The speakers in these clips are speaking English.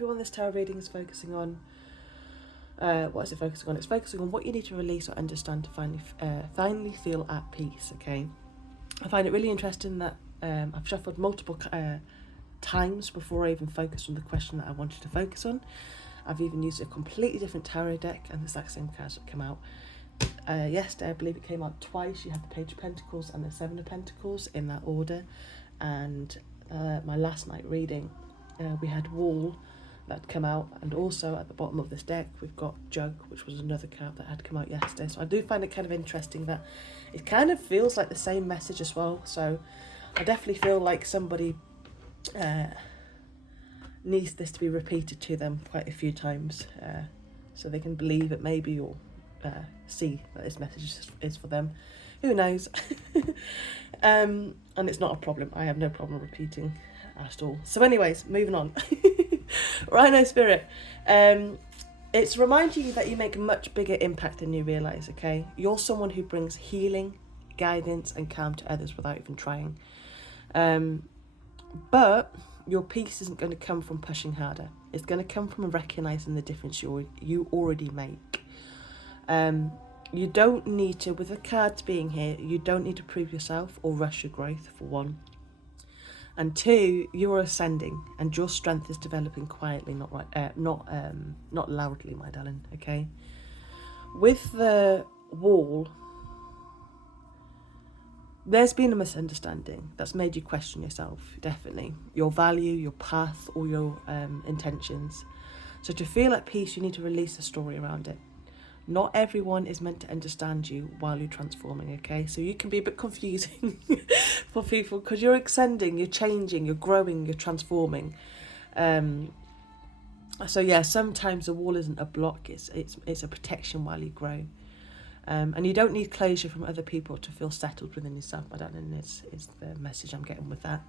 everyone, this tarot reading is focusing on, what is it focusing on? It's focusing on what you need to release or understand to finally feel at peace, okay? I find it really interesting that I've shuffled multiple times before I even focused on the question that I wanted to focus on. I've even used a completely different tarot deck and the exact same cards that come out. Yesterday, I believe it came out twice. You had the Page of Pentacles and the Seven of Pentacles in that order. And my last night reading, we had Wall that come out, and also at the bottom of this deck we've got Jug, which was another card that had come out yesterday. So I do find it kind of interesting that it kind of feels like the same message as well. So I definitely feel like somebody needs this to be repeated to them quite a few times, so they can believe it maybe, or see that this message is for them. Who knows? And it's not a problem. I have no problem repeating at all. So anyways, moving on. Rhino Spirit. It's reminding you that you make a much bigger impact than you realise, okay? You're someone who brings healing, guidance and calm to others without even trying. But your peace isn't going to come from pushing harder. It's going to come from recognising the difference you already make. You don't need to, with the cards being here, you don't need to prove yourself or rush your growth, for one. And two, you are ascending and your strength is developing quietly, not loudly, my darling, okay? With the Wall, there's been a misunderstanding that's made you question yourself, definitely. Your value, your path, or your intentions. So to feel at peace, you need to release a story around it. Not everyone is meant to understand you while you're transforming, okay? So you can be a bit confusing for people because you're ascending, you're changing, you're growing, you're transforming. So yeah, sometimes the Wall isn't a block, it's a protection while you grow. And you don't need closure from other people to feel settled within yourself, my darling, is the message I'm getting with that.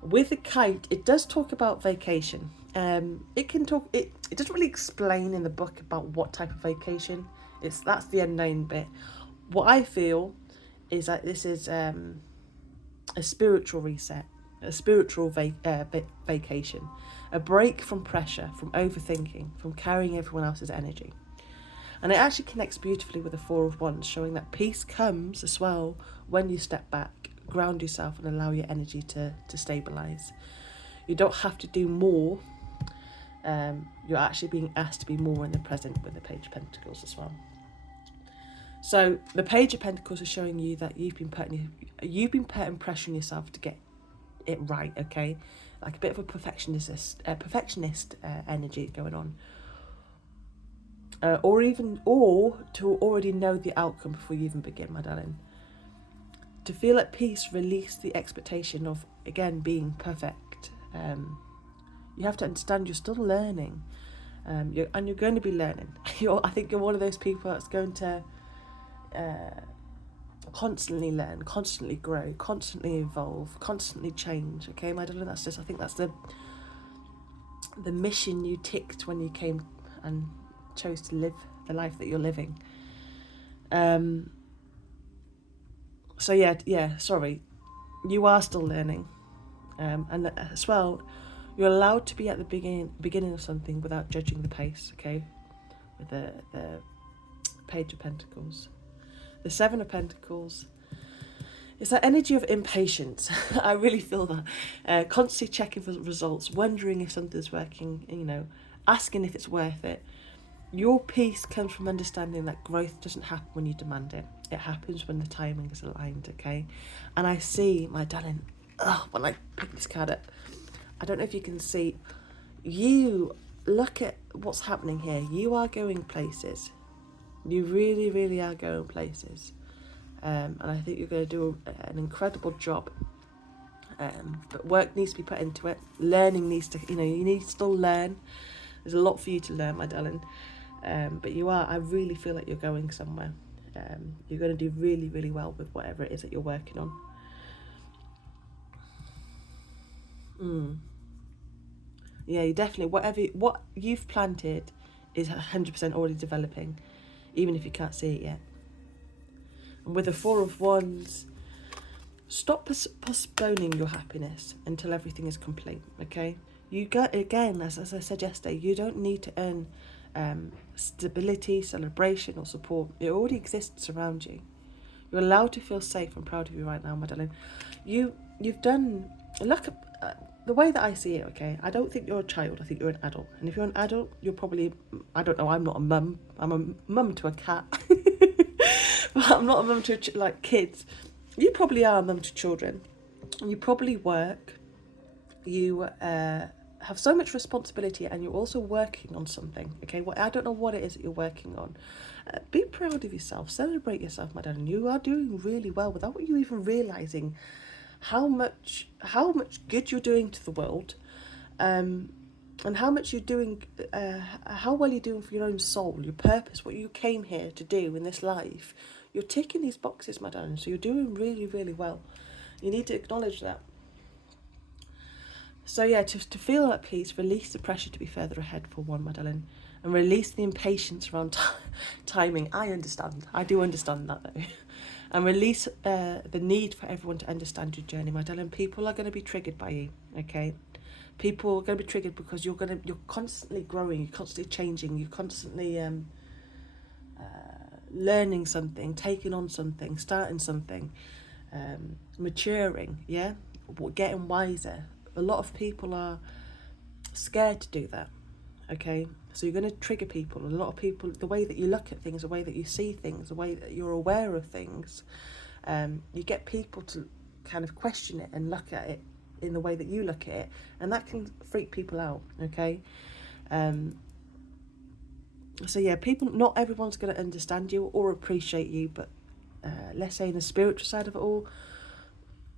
With the Kite, it does talk about vacation. It doesn't really explain in the book about what type of vacation. That's the unknown bit. What I feel is that this is a spiritual reset, a spiritual vacation, a break from pressure, from overthinking, from carrying everyone else's energy. And it actually connects beautifully with the Four of Wands, showing that peace comes as well when you step back, ground yourself and allow your energy to stabilise. You don't have to do more. You're actually being asked to be more in the present with the Page of Pentacles as well. So the Page of Pentacles is showing you that you've been putting pressure on yourself to get it right, okay? Like a bit of a perfectionist energy going on. Or to already know the outcome before you even begin, my darling. To feel at peace, release the expectation of, again, being perfect. You have to understand you're still learning. You're going to be learning. I think you're one of those people that's going to constantly learn, constantly grow, constantly evolve, constantly change. Okay, my darling, I think that's the mission you ticked when you came and chose to live the life that you're living. So sorry, you are still learning, and as well, you're allowed to be at the beginning of something without judging the pace, okay? With the Page of Pentacles. The Seven of Pentacles, it's that energy of impatience. I really feel that. Constantly checking for results, wondering if something's working, asking if it's worth it. Your peace comes from understanding that growth doesn't happen when you demand it. It happens when the timing is aligned, okay? And I see, my darling, when I pick this card up, I don't know if you can see, you look at what's happening here. You are going places. You really, really are going places. And I think you're going to do an incredible job. But work needs to be put into it. Learning needs to, you need to still learn. There's a lot for you to learn, my darling. But I really feel like you're going somewhere. You're going to do really, really well with whatever it is that you're working on. Yeah, you definitely, what you've planted is 100% already developing, even if you can't see it yet. And with the Four of Wands, stop postponing your happiness until everything is complete, okay? You got, again, as I said yesterday, you don't need to earn stability, celebration, or support. It already exists around you. You're allowed to feel safe and proud of you right now, Madeline. You've done, look, the way that I see it, okay, I don't think you're a child, I think you're an adult. And if you're an adult, you're probably, I don't know, I'm not a mum. I'm a mum to a cat. But I'm not a mum to, like, kids. You probably are a mum to children. You probably work. You have so much responsibility, and you're also working on something, okay? Well, I don't know what it is that you're working on. Be proud of yourself. Celebrate yourself, my darling. You are doing really well without you even realising how much good you're doing to the world, and how much you're doing, how well you're doing for your own soul, your purpose, what you came here to do in this life. You're ticking these boxes, my darling, so you're doing really, really well. You need to acknowledge that. So yeah, to feel at peace, release the pressure to be further ahead for one, Madeline, and release the impatience around timing. I understand. I do understand that though. And release the need for everyone to understand your journey, Madeline. People are going to be triggered by you, okay? People are going to be triggered because you're constantly growing, you're constantly changing, you're constantly learning something, taking on something, starting something, maturing, yeah? Getting wiser. A lot of people are scared to do that, okay? So you're going to trigger people. A lot of people, the way that you look at things, the way that you see things, the way that you're aware of things, you get people to kind of question it and look at it in the way that you look at it, and that can freak people out, okay? So yeah, people, not everyone's going to understand you or appreciate you, but let's say in the spiritual side of it all,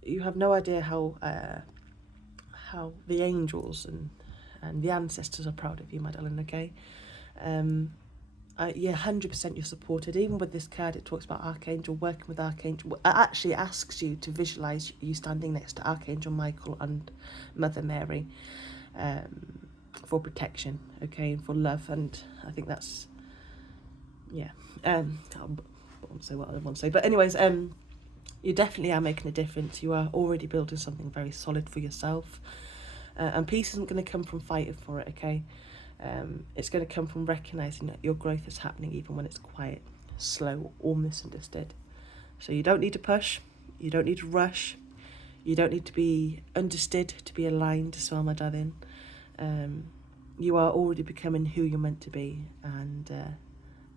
you have no idea how the angels and the ancestors are proud of you, Madeline, okay? Yeah, 100% you're supported. Even with this card, it talks about Archangel, working with Archangel. It actually asks you to visualise you standing next to Archangel Michael and Mother Mary, for protection, okay, and for love. And I think that's, yeah, I won't say what I want to say. But anyways, you definitely are making a difference. You are already building something very solid for yourself. And peace isn't going to come from fighting for it, okay? It's going to come from recognising that your growth is happening even when it's quiet, slow, or misunderstood. So you don't need to push. You don't need to rush. You don't need to be understood to be aligned as well, my darling. You are already becoming who you're meant to be. And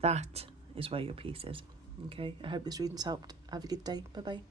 that is where your peace is. Okay, I hope this reading's helped. Have a good day. Bye-bye.